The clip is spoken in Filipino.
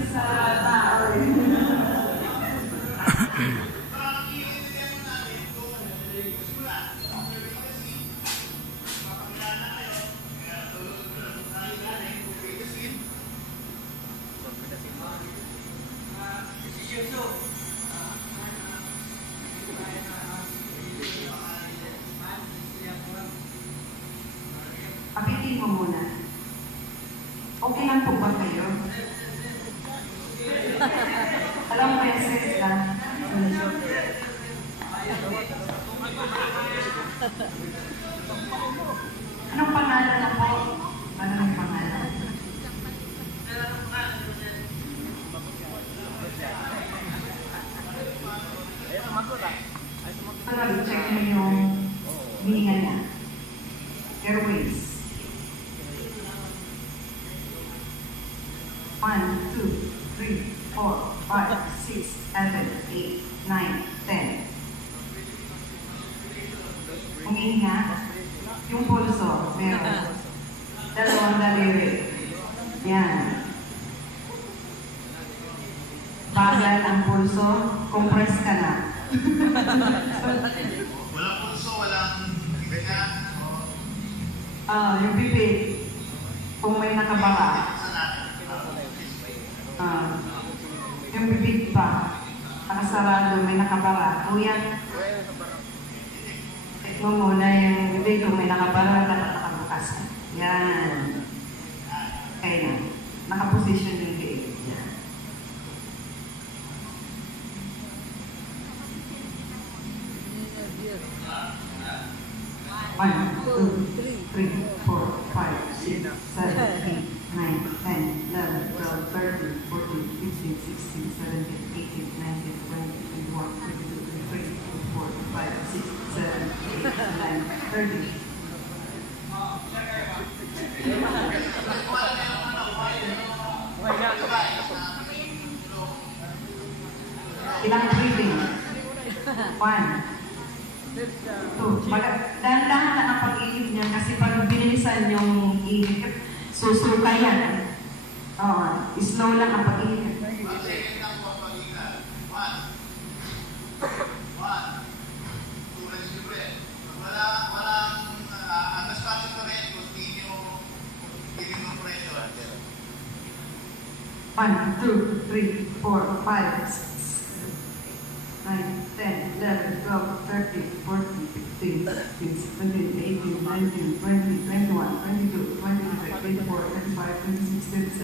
kasi sa tao eh. Apitin mo muna. Okay lang po ba kayo? Alam mo, SS lang. Anong pangalan na po? Anong pangalan? Pero check mo yung hininga niya. Airways. 1, 2, 3, 4, 5, 6, 7, 8, 9, 10. Humihinga. Yung pulso, meron. Dalawang daliri. Yan. Bagal ang pulso, compress ka na. Walang pulso, walang ganyan. Yung bibig, kung may nakabaka. Yung bibig pa, nakasarado, may nakabara. Kuya, tignan mo muna yung bibig, kung may nakabara, nakabukas. Yan. Kaya na. Nakaposition yung bibig. Yan. One, two, 3, 4, 5, 6, 7, 8, 9, 10, 11, 12, 13, 14, 15, 16, 17, 18, 19, 20, 21, 22, 23, 24, 25, 26, 27, 28, 29, 30. Ilang breathing? 1, 2. Dahan-dahan na ang pag-iip niya kasi pag binilisan yung iip, susuka yan. Slow lang ang pag-iip. One, 2, 3, 4, 5, 6, 9, 10, 11, 12, 13, 14, 15, 16, 17, 18, 19, 20, 21, 22, 23, 24, 25, 26, 27.